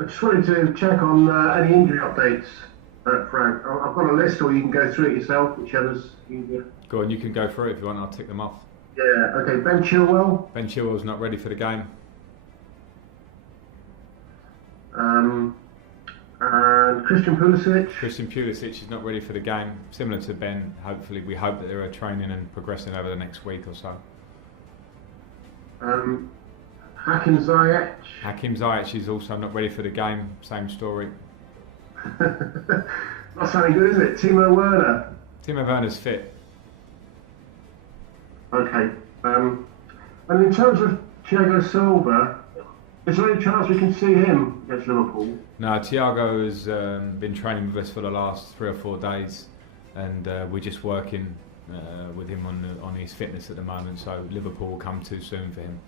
I just wanted to check on any injury updates, Frank. I've got a list, or you can go through it yourself, whichever's easier. Go on, you can go through it if you want. I'll tick them off. Yeah. Okay. Ben Chilwell. Ben Chilwell's not ready for the game. And Christian Pulisic. Christian Pulisic is not ready for the game. Similar to Ben, hopefully we hope that they're training and progressing over the next week or so. Hakim Ziyech. Hakim Ziyech is also not ready for the game. Same story. Not sounding good, is it? Timo Werner. Timo Werner's fit. Okay. And in terms of Thiago Silva, is there any chance we can see him against Liverpool? No, Thiago has been training with us for the last 3 or 4 days, and we're just working with him on his fitness at the moment. So Liverpool will come too soon for him.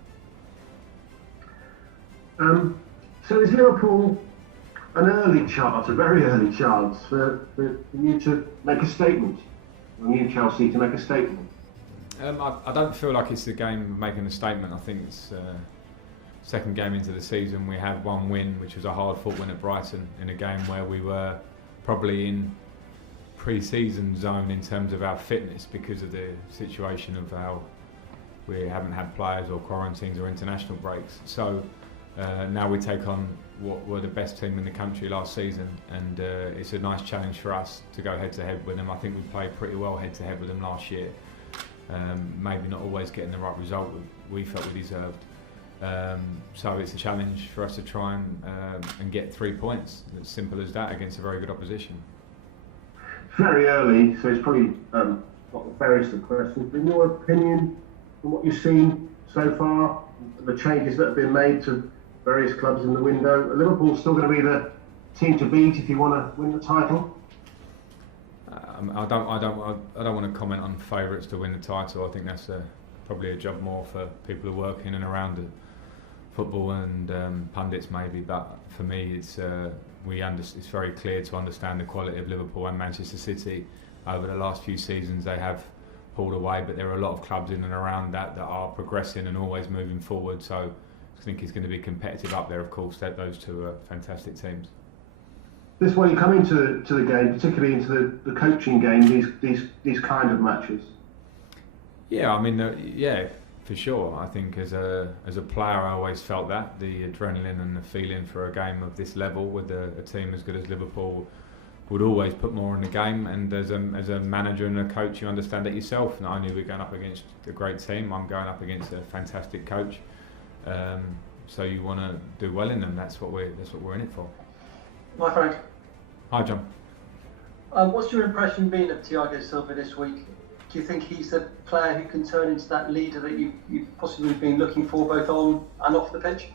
So is Liverpool an early chance, a very early chance for you to make a statement, or you Chelsea to make a statement? I don't feel like it's the game of making a statement. I think it's second game into the season. We had one win, which was a hard-fought win at Brighton, in a game where we were probably in pre-season zone in terms of our fitness because of the situation of how we haven't had players or quarantines or international breaks. So now we take on what were the best team in the country last season, and it's a nice challenge for us to go head-to-head with them. I think we played pretty well head-to-head with them last year. Maybe not always getting the right result we felt we deserved. So it's a challenge for us to try and get 3 points. As simple as that against a very good opposition. Very early, so it's probably not the fairest of questions. But in your opinion, from what you've seen so far, the changes that have been made to various clubs in the window, are Liverpool still going to be the team to beat if you want to win the title? I don't want to comment on favourites to win the title. I think that's probably a job more for people who work in and around the football and pundits maybe. But for me, it's very clear to understand the quality of Liverpool and Manchester City. Over the last few seasons, they have pulled away, but there are a lot of clubs in and around that are progressing and always moving forward. So I think it's going to be competitive up there. Of course, those two are fantastic teams. This is why you come into the game, particularly into the coaching game, these kind of matches. Yeah, I mean, for sure. I think as a player, I always felt that the adrenaline and the feeling for a game of this level with a team as good as Liverpool would always put more in the game. And as a manager and a coach, you understand that yourself. Not only are we going up against a great team, I'm going up against a fantastic coach. So you want to do well in them. That's what we're in it for. Hi Frank. Hi John. What's your impression been of Thiago Silva this week? Do you think he's the player who can turn into that leader that you've possibly been looking for both on and off the pitch?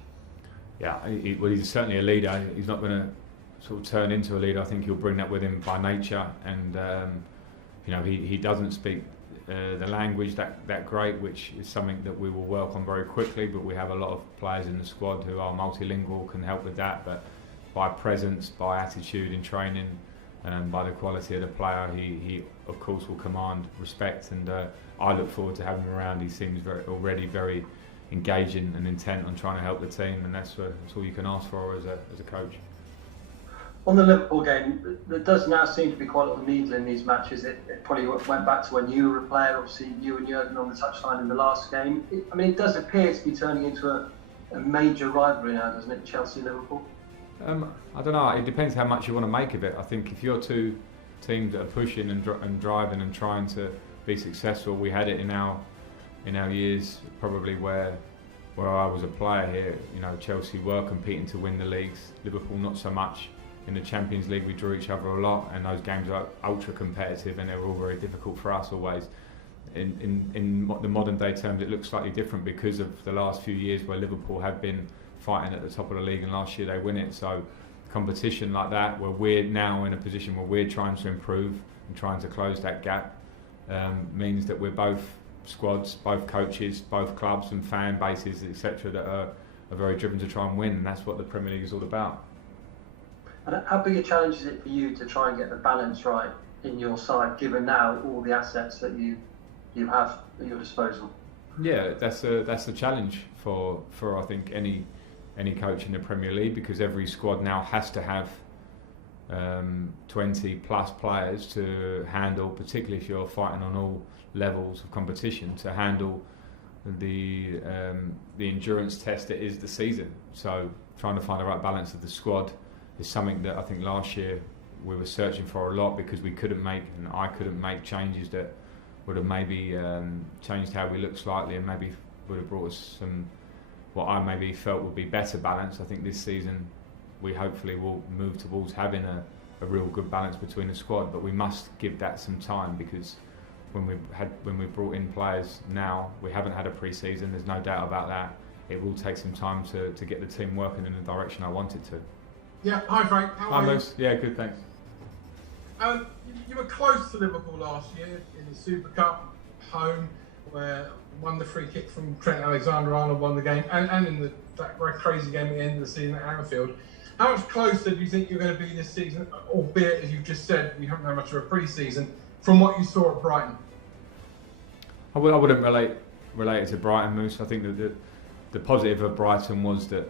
Yeah, he's certainly a leader. He's not going to sort of turn into a leader. I think he'll bring that with him by nature, and he doesn't speak the language that great, which is something that we will work on very quickly. But we have a lot of players in the squad who are multilingual, can help with that. But by presence, by attitude in training, and by the quality of the player, he of course will command respect, and I look forward to having him around. He seems already very engaging and intent on trying to help the team, and that's all you can ask for as a coach. On the Liverpool game, there does now seem to be quite a lot of needle in these matches. It probably went back to when you were a player, obviously you and Jurgen on the touchline in the last game. It does appear to be turning into a major rivalry now, doesn't it, Chelsea-Liverpool? I don't know, it depends how much you want to make of it. I think if you're two teams that are pushing and driving and trying to be successful, we had it in our years probably where I was a player here. Chelsea were competing to win the leagues, Liverpool not so much. In the Champions League we drew each other a lot, and those games are ultra competitive and they were all very difficult for us always. In the modern day terms it looks slightly different because of the last few years where Liverpool have been fighting at the top of the league, and last year they win it. So competition like that, where we're now in a position where we're trying to improve and trying to close that gap, means that we're both squads, both coaches, both clubs and fan bases, etc., that are very driven to try and win, and that's what the Premier League is all about. And how big a challenge is it for you to try and get the balance right in your side, given now all the assets that you have at your disposal? Yeah, that's a challenge for I think any any coach in the Premier League, because every squad now has to have 20 plus players to handle, particularly if you're fighting on all levels of competition, to handle the endurance test that is the season. So trying to find the right balance of the squad is something that I think last year we were searching for a lot, because we couldn't make, and I couldn't make changes that would have maybe changed how we look slightly, and maybe would have brought us some, what I maybe felt would be better balance. I think this season we hopefully will move towards having a real good balance between the squad, but we must give that some time, because when we brought in players now, we haven't had a pre-season, there's no doubt about that. It will take some time to get the team working in the direction I want it to. Yeah, hi Frank, how are you? Hi Moose, yeah, good, thanks. You were close to Liverpool last year in the Super Cup home, where won the free kick from Trent Alexander-Arnold, won the game, and in that very crazy game at the end of the season at Anfield. How much closer do you think you're going to be this season, albeit, as you've just said, you haven't had much of a pre-season, from what you saw at Brighton? I wouldn't relate it to Brighton, Moose. I think that the positive of Brighton was that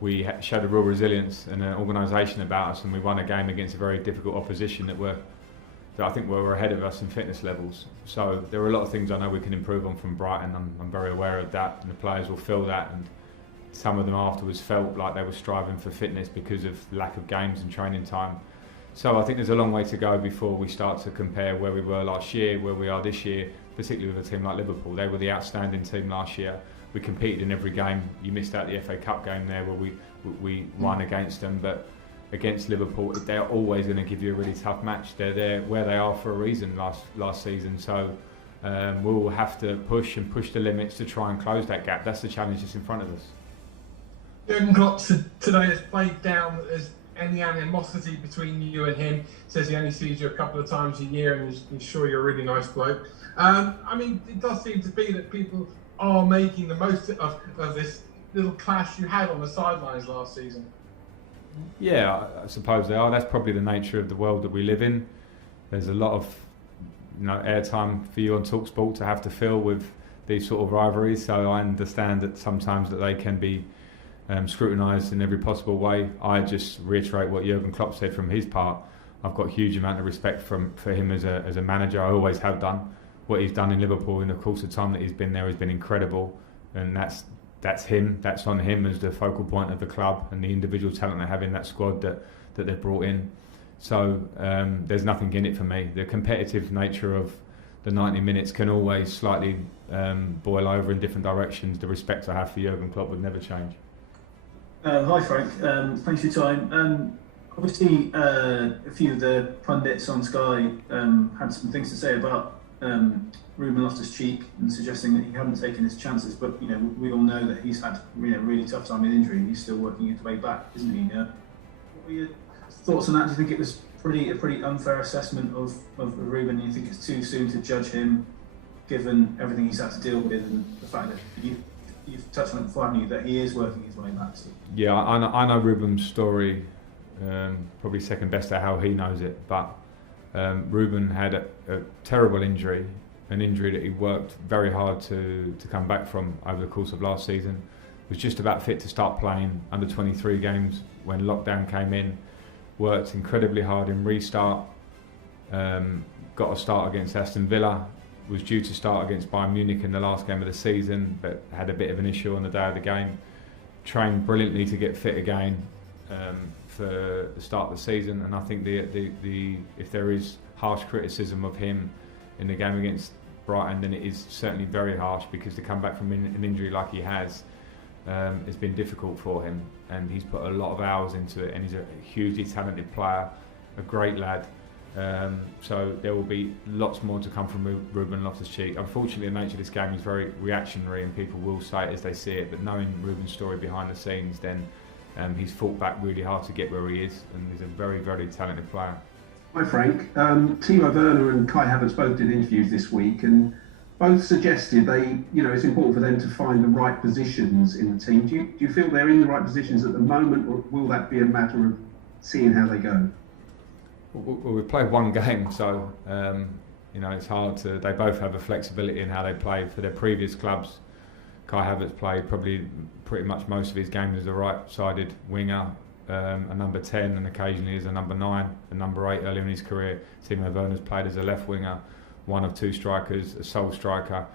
we showed a real resilience and an organisation about us, and we won a game against a very difficult opposition that I think were ahead of us in fitness levels. So there were a lot of things I know we can improve on from Brighton. I'm very aware of that, and the players will feel that, and some of them afterwards felt like they were striving for fitness because of lack of games and training time. So I think there's a long way to go before we start to compare where we were last year, where we are this year, particularly with a team like Liverpool. They were the outstanding team last year. We competed in every game. You missed out the FA Cup game there where we won against them, but against Liverpool, they're always going to give you a really tough match. They're there where they are for a reason last season. So we'll have to push the limits to try and close that gap. That's the challenge that's in front of us. Jurgen Klopp today has played down that there's any animosity between you and him. Says he only sees you a couple of times a year, and he's sure you're a really nice bloke. I mean, it does seem to be that people are making the most of this little clash you had on the sidelines last season. Yeah, I suppose they are. That's probably the nature of the world that we live in. There's a lot of airtime for you on TalkSport to have to fill with these sort of rivalries. So I understand that sometimes that they can be scrutinised in every possible way. I just reiterate what Jurgen Klopp said from his part. I've got a huge amount of respect for him as a manager. I always have done. What he's done in Liverpool in the course of time that he's been there has been incredible, and that's him. That's on him as the focal point of the club and the individual talent they have in that squad that they've brought in. So there's nothing in it for me. The competitive nature of the 90 minutes can always slightly boil over in different directions. The respect I have for Jurgen Klopp would never change. Hi Frank, thanks for your time. Obviously a few of the pundits on Sky had some things to say about Ruben Loftus-Cheek and suggesting that he hadn't taken his chances, but we all know that he's had really tough time with injury, and he's still working his way back, isn't he? What were your thoughts on that? Do you think it was a pretty unfair assessment of Ruben? Do you think it's too soon to judge him, given everything he's had to deal with and the fact that you've touched on it before, haven't you, that he is working his way back? So. Yeah, I know Ruben's story probably second best at how he knows it, but Ruben had a terrible injury, an injury that he worked very hard to come back from over the course of last season. Was just about fit to start playing under 23 games when lockdown came in, worked incredibly hard in restart, got a start against Aston Villa, was due to start against Bayern Munich in the last game of the season, but had a bit of an issue on the day of the game. Trained brilliantly to get fit again for the start of the season, and I think the if there is harsh criticism of him in the game against Brighton, then it is certainly very harsh, because to come back from an injury like he has been difficult for him, and he's put a lot of hours into it, and he's a hugely talented player, a great lad. So there will be lots more to come from Ruben Loftus-Cheek. Unfortunately, the nature of this game is very reactionary, and people will say it as they see it, but knowing Ruben's story behind the scenes, then he's fought back really hard to get where he is, and he's a very, very talented player. Hi Frank. Timo Werner and Kai Havertz both did interviews this week, and both suggested it's important for them to find the right positions in the team. Do you feel they're in the right positions at the moment, or will that be a matter of seeing how they go? Well, we've played one game, so it's hard to. They both have a flexibility in how they play for their previous clubs. Kai Havertz played probably pretty much most of his games as a right-sided winger, a number 10, and occasionally as a number 9, a number 8 earlier in his career. Timo Werner's played as a left winger, one of 2 strikers, a sole striker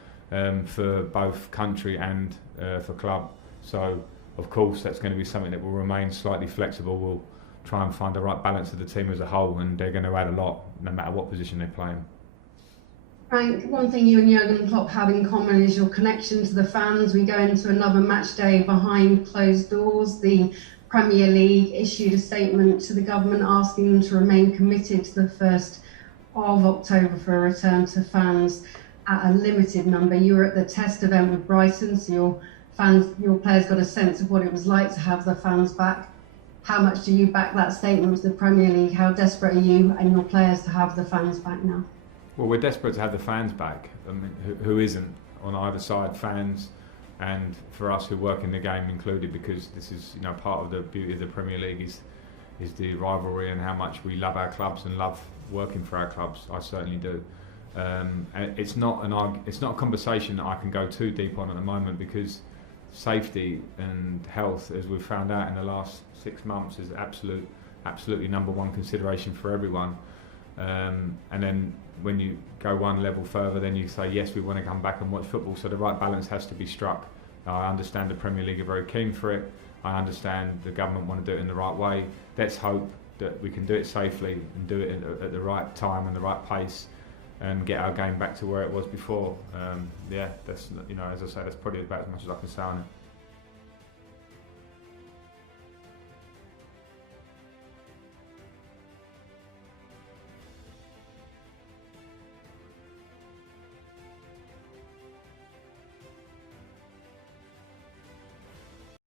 for both country and for club. So, of course, that's going to be something that will remain slightly flexible. We'll try and find the right balance of the team as a whole, and they're going to add a lot no matter what position they play in. Frank, one thing you and Jurgen Klopp have in common is your connection to the fans. We go into another match day behind closed doors. The Premier League issued a statement to the government asking them to remain committed to the 1st of October for a return to fans at a limited number. You were at the test event with Brighton, so your players got a sense of what it was like to have the fans back. How much do you back that statement to the Premier League? How desperate are you and your players to have the fans back now? Well, we're desperate to have the fans back. I mean, who isn't on either side? Fans, and for us who work in the game included, because this is, part of the beauty of the Premier League is the rivalry and how much we love our clubs and love working for our clubs. I certainly do. And it's not a conversation that I can go too deep on at the moment, because safety and health, as we've found out in the last 6 months, is absolutely number one consideration for everyone. And then when you go one level further, then you say, yes, we want to come back and watch football. So the right balance has to be struck. I understand the Premier League are very keen for it. I understand the government want to do it in the right way. Let's hope that we can do it safely and do it at the right time and the right pace, and get our game back to where it was before. That's, as I say, that's probably about as much as I can say on it.